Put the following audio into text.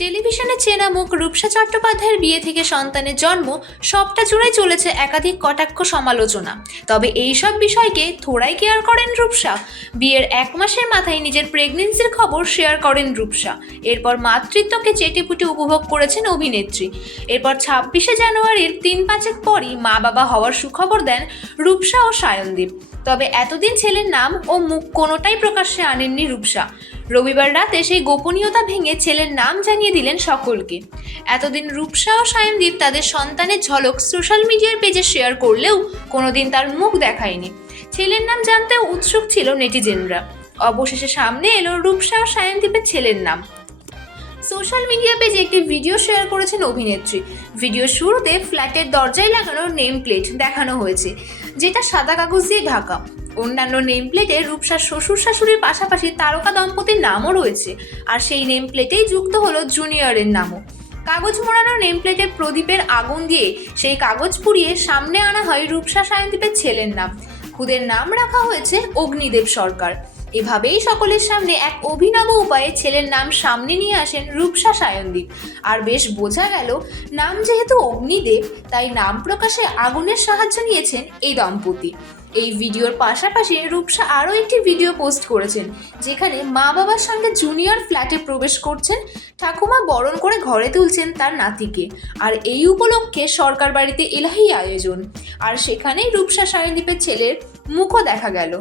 টেলিভিশনে চেনা মুখ রূপসা চট্টোপাধ্যায়ের বিয়ে থেকে সন্তানের জন্ম সবটা জুড়ে চলেছে একাধিক কটাক্ষ সমালোচনা। তবে এই সব বিষয়কে থোড়াই কেয়ার করেন রূপসা। বিয়ের এক মাসের মাথায় নিজের প্রেগনেন্সির খবর শেয়ার করেন রূপসা। এরপর মাতৃত্বকে চেটেপুটে উপভোগ করেছেন অভিনেত্রী। এরপর ছাব্বিশে জানুয়ারির তিন পাঁচেক পরই মা বাবা হওয়ার সুখবর দেন রূপসা ও সায়নদীপ। তবে এতদিন ছেলের নাম ও মুখ কোনোটাই প্রকাশ্যে আনেননি রূপসা। রবিবার রাতে সেই গোপনীয়তা ভেঙে ছেলের নাম জানিয়ে দিলেন সকলকে। এতদিন রূপসা ও সায়নদীপ তাদের সন্তানের ঝলক সোশ্যাল মিডিয়ার পেজে শেয়ার করলেও কোনোদিন তার মুখ দেখায়নি। ছেলের নাম জানতে উৎসুক ছিল নেটিজেনরা। অবশেষে সামনে এলো রূপসা ও সায়নদীপের ছেলের নাম। সোশ্যাল মিডিয়া পেজে একটি ভিডিও শেয়ার করেছেন অভিনেত্রী। ভিডিও শুরুতে ফ্ল্যাটের দরজায় লাগানো নেম প্লেট দেখানো হয়েছে, যেটা সাদা কাগজ দিয়ে ঢাকা। অন্যান্য নেম প্লেটে রূপসার শ্বশুর শাশুড়ির পাশাপাশি তারকা দম্পতির নামও রয়েছে, আর সেই নেম প্লেটেই যুক্ত হলো জুনিয়রের নামও। কাগজ মোড়ানো নেম প্লেটে প্রদীপের আগুন দিয়ে সেই কাগজ পুড়িয়ে সামনে আনা হয় রূপসা সায়নদীপের ছেলের নাম। খুদের নাম রাখা হয়েছে অগ্নিদেব সরকার। এভাবেই সকলের সামনে এক অভিনব উপায়ে ছেলের নাম সামনে নিয়ে আসেন রূপসা সায়নদীপ। আর বেশ বোঝা গেল, নাম যেহেতু অগ্নিদেব, তাই নাম প্রকাশে আগুনের সাহায্য নিয়েছেন এই দম্পতি। এই ভিডিওর পাশাপাশি রূপসা আরও একটি ভিডিও পোস্ট করেছেন, যেখানে মা বাবার সঙ্গে জুনিয়র ফ্ল্যাটে প্রবেশ করছেন, ঠাকুমা বরণ করে ঘরে তুলছেন তার নাতিকে। আর এই উপলক্ষে সরকার বাড়িতে এলাহি আয়োজন। আর সেখানেই রূপসা সায়নদীপের ছেলের মুখও দেখা গেল।